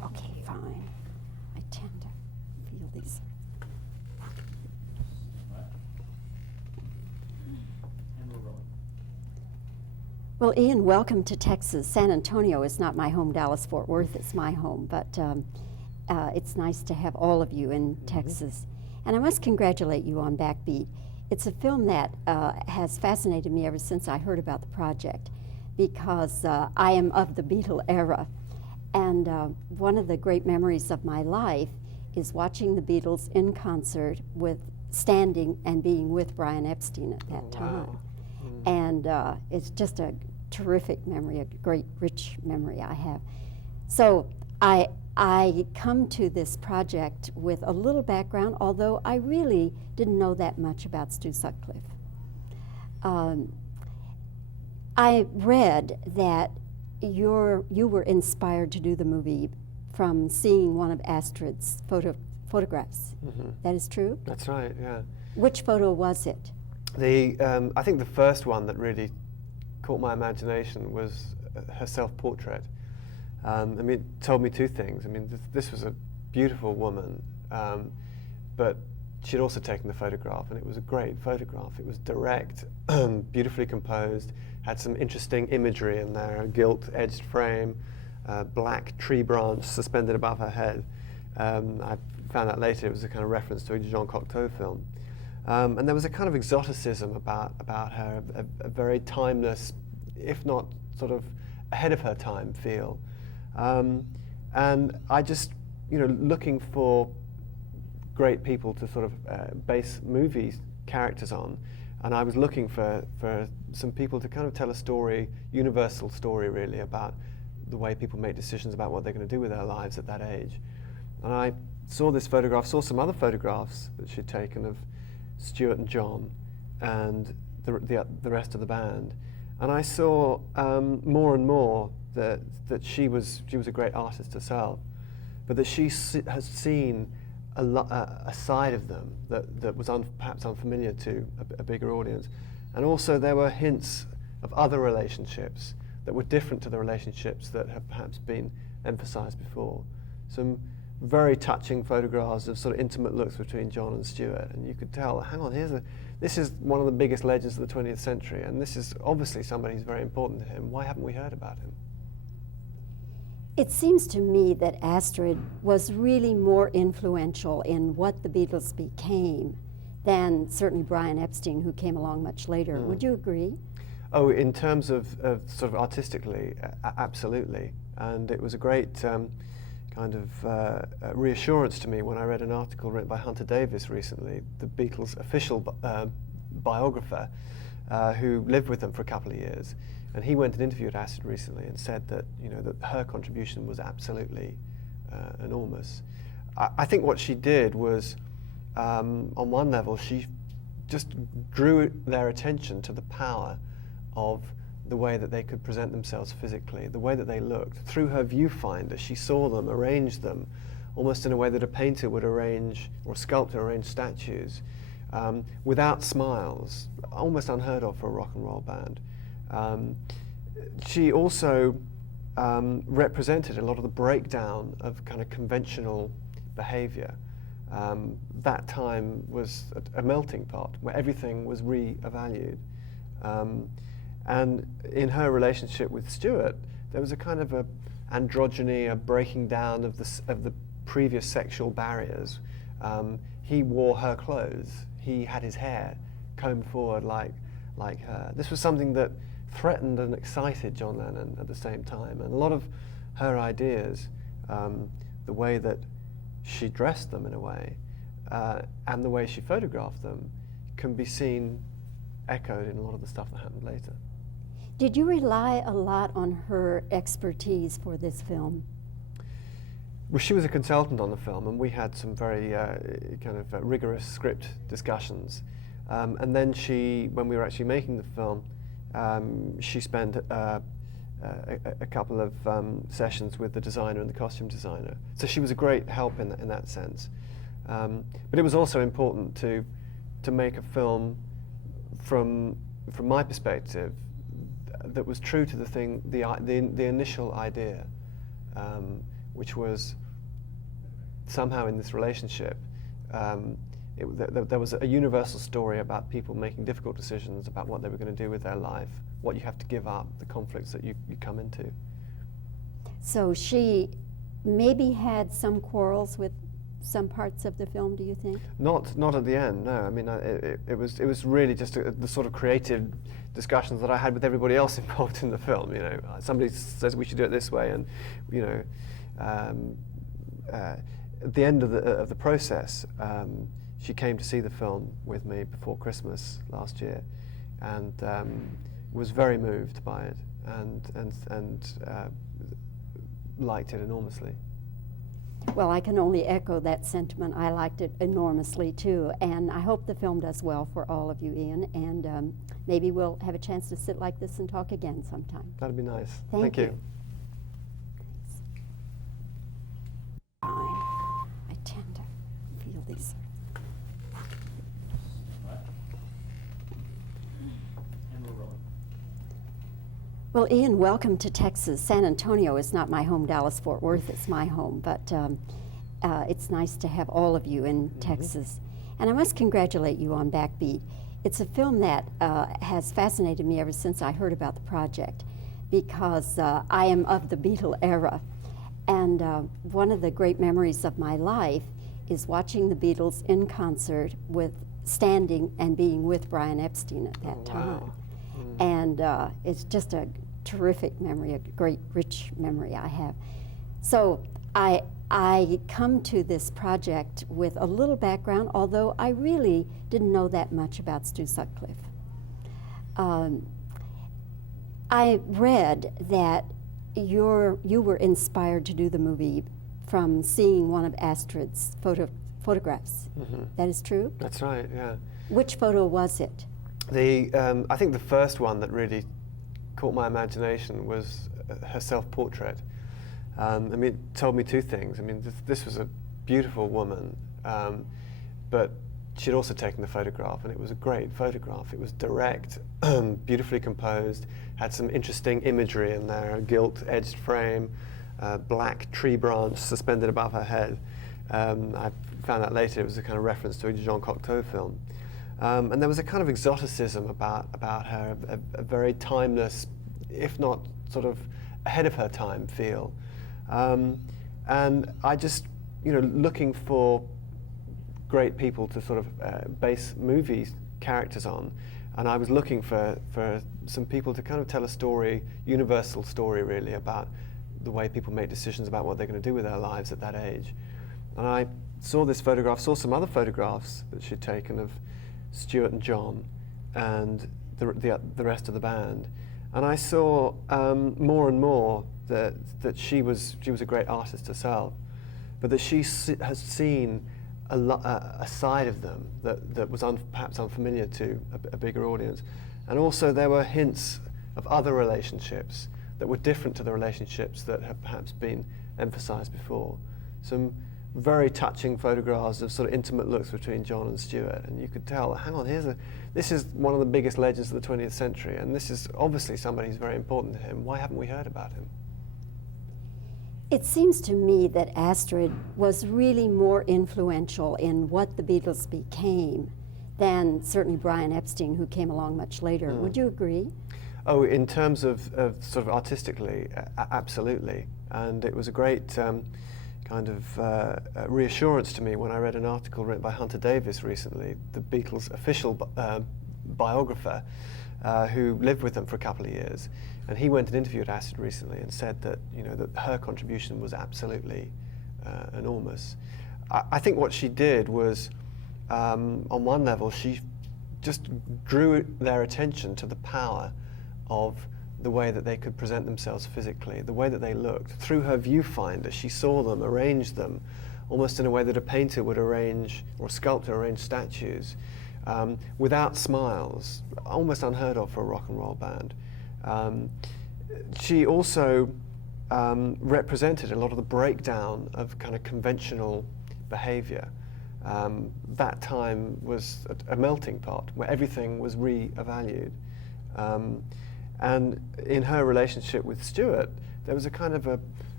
Okay, fine. I tend to feel these. And we're rolling. Well, Ian, welcome to Texas. San Antonio is not my home. Dallas-Fort Worth is my home, but it's nice to have all of you in Texas. And I must congratulate you on Backbeat. It's a film that has fascinated me ever since I heard about the project, because I am of the Beatle era. And one of the great memories of my life is watching the Beatles in concert with standing and being with Brian Epstein at that time. And it's just a terrific memory, a great rich memory I have. So I come to this project with a little background, although I really didn't know that much about Stu Sutcliffe. I read that you were inspired to do the movie from seeing one of Astrid's photographs. That is true? That's right, yeah. Which photo was it? I think the first one that really caught my imagination was her self-portrait. I mean, it told me two things. I mean, this was a beautiful woman, but she'd also taken the photograph, and it was a great photograph. It was direct, beautifully composed, had some interesting imagery in there, a gilt-edged frame, black tree branch suspended above her head. I found out later it was a kind of reference to a Jean Cocteau film. And there was a kind of exoticism about her, a very timeless, if not sort of ahead of her time feel. And I just, looking for great people to sort of base movie characters on, and I was looking for some people to kind of tell a story, universal story really, about the way people make decisions about what they're going to do with their lives at that age. And I saw this photograph, saw some other photographs that she'd taken of Stuart and John and the rest of the band, and I saw more and more that she was a great artist herself, but that she has seen a side of them that was perhaps unfamiliar to a bigger audience, and also there were hints of other relationships that were different to the relationships that have perhaps been emphasized before. Some very touching photographs of sort of intimate looks between John and Stuart, and you could tell, hang on, this is one of the biggest legends of the 20th century, and this is obviously somebody who's very important to him. Why haven't we heard about him? It seems to me that Astrid was really more influential in what the Beatles became than certainly Brian Epstein, who came along much later. Would you agree? Oh, in terms of sort of artistically, absolutely. And it was a great kind of reassurance to me when I read an article written by Hunter Davis recently, the Beatles' official biographer, who lived with them for a couple of years. And he went and interviewed Astrid recently and said that, that her contribution was absolutely enormous. I think what she did was, on one level, she just drew their attention to the power of the way that they could present themselves physically, the way that they looked. Through her viewfinder, she saw them, arranged them, almost in a way that a painter would arrange, or a sculptor arrange statues, without smiles, almost unheard of for a rock and roll band. She also represented a lot of the breakdown of kind of conventional behavior. That time was a melting pot where everything was re-evaluated. And in her relationship with Stuart, there was a kind of androgyny, a breaking down of the previous sexual barriers. He wore her clothes. He had his hair combed forward like her. This was something that threatened and excited John Lennon at the same time. And a lot of her ideas, the way that she dressed them in a way, and the way she photographed them, can be seen echoed in a lot of the stuff that happened later. Did you rely a lot on her expertise for this film? Well, she was a consultant on the film, and we had some very kind of rigorous script discussions. And then when we were actually making the film, she spent a couple of sessions with the designer and the costume designer. So she was a great help in that sense. But it was also important to make a film from my perspective that was true to the initial idea, which was somehow in this relationship, there was a universal story about people making difficult decisions about what they were going to do with their life, what you have to give up, the conflicts that you come into. So she maybe had some quarrels with some parts of the film, do you think? Not at the end, no. I mean, it was really just the sort of creative discussions that I had with everybody else involved in the film. You know, somebody says we should do it this way, and you know, at the end of the process, she came to see the film with me before Christmas last year, and was very moved by it, and liked it enormously. Well, I can only echo that sentiment. I liked it enormously too, and I hope the film does well for all of you, Ian, and maybe we'll have a chance to sit like this and talk again sometime. That'd be nice. Thank you. Thank you. I tend to feel these. Well, Ian, welcome to Texas. San Antonio is not my home. Dallas-Fort Worth is my home, but it's nice to have all of you in Texas. And I must congratulate you on Backbeat. It's a film that has fascinated me ever since I heard about the project, because I am of the Beatle era. And one of the great memories of my life is watching the Beatles in concert, with standing and being with Brian Epstein at that time. And it's just a terrific memory, a great rich memory I have. So I come to this project with a little background, although I really didn't know that much about Stu Sutcliffe. I read that you were inspired to do the movie from seeing one of Astrid's photographs. That is true? That's right, yeah. Which photo was it? I think the first one that really caught my imagination was her self-portrait. I mean, it told me two things. I mean, this was a beautiful woman, but she'd also taken the photograph, and it was a great photograph. It was direct, beautifully composed, had some interesting imagery in there, a gilt-edged frame, a black tree branch suspended above her head. I found out later it was a kind of reference to a Jean Cocteau film. And there was a kind of exoticism about her, a very timeless, if not sort of ahead of her time feel. And I just, you know, looking for great people to sort of base movie characters on, and I was looking for some people to kind of tell a story, universal story really, about the way people make decisions about what they're going to do with their lives at that age. And I saw this photograph, saw some other photographs that she'd taken of Stuart and John and the rest of the band, and I saw more and more that she was a great artist herself, but that she has seen a side of them that was perhaps unfamiliar to a bigger audience, and also there were hints of other relationships that were different to the relationships that have perhaps been emphasized before. Some very touching photographs of sort of intimate looks between John and Stuart, and you could tell, hang on, this is one of the biggest legends of the 20th century, and this is obviously somebody who's very important to him. Why haven't we heard about him? It seems to me that Astrid was really more influential in what the Beatles became than certainly Brian Epstein, who came along much later. Would you agree? Oh, in terms of sort of artistically, absolutely. And it was a great kind of reassurance to me when I read an article written by Hunter Davis recently, the Beatles' official biographer, who lived with them for a couple of years, and he went and interviewed Astrid recently and said that, you know, that her contribution was absolutely enormous. I think what she did was, on one level, she just drew their attention to the power of the way that they could present themselves physically, the way that they looked. Through her viewfinder, she saw them, arranged them, almost in a way that a painter would arrange, or a sculptor arrange statues, without smiles, almost unheard of for a rock and roll band. She also represented a lot of the breakdown of kind of conventional behavior. That time was a melting pot where everything was re-evaluated. And in her relationship with Stuart, there was a kind of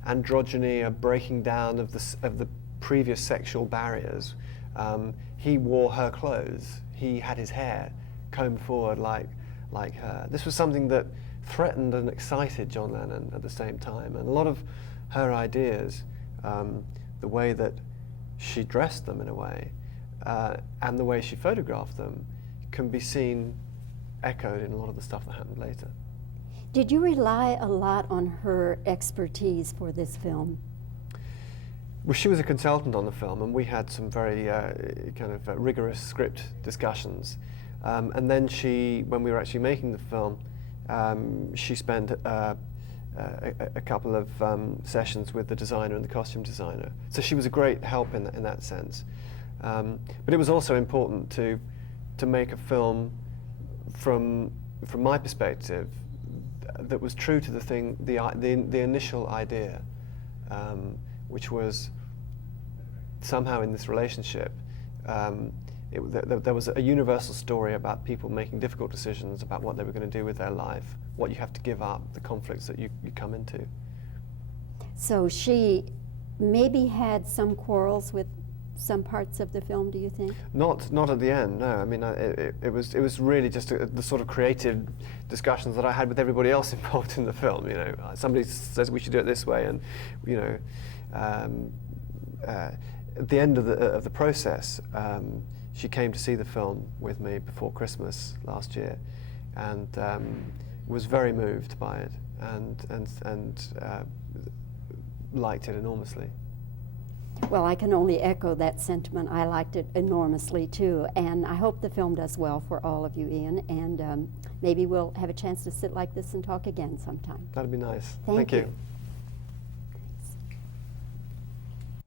androgyny, a breaking down of the previous sexual barriers. He wore her clothes. He had his hair combed forward like her. This was something that threatened and excited John Lennon at the same time. And a lot of her ideas, the way that she dressed them in a way, and the way she photographed them, can be seen echoed in a lot of the stuff that happened later. Did you rely a lot on her expertise for this film? Well, she was a consultant on the film, and we had some very rigorous script discussions. And then when we were actually making the film, she spent a couple of sessions with the designer and the costume designer. So she was a great help in that sense. But it was also important to make a film from my perspective that was true to the initial idea, which was somehow in this relationship there was a universal story about people making difficult decisions about what they were going to do with their life, what you have to give up, the conflicts that you come into. So she maybe had some quarrels with some parts of the film, do you think? Not at the end, no. I mean, it was really just the sort of creative discussions that I had with everybody else involved in the film. You know, somebody says we should do it this way, and you know, at the end of the process, she came to see the film with me before Christmas last year, and was very moved by it, and liked it enormously. Well, I can only echo that sentiment. I liked it enormously too, and I hope the film does well for all of you, Ian, and maybe we'll have a chance to sit like this and talk again sometime. That'd be nice. Thank you. you.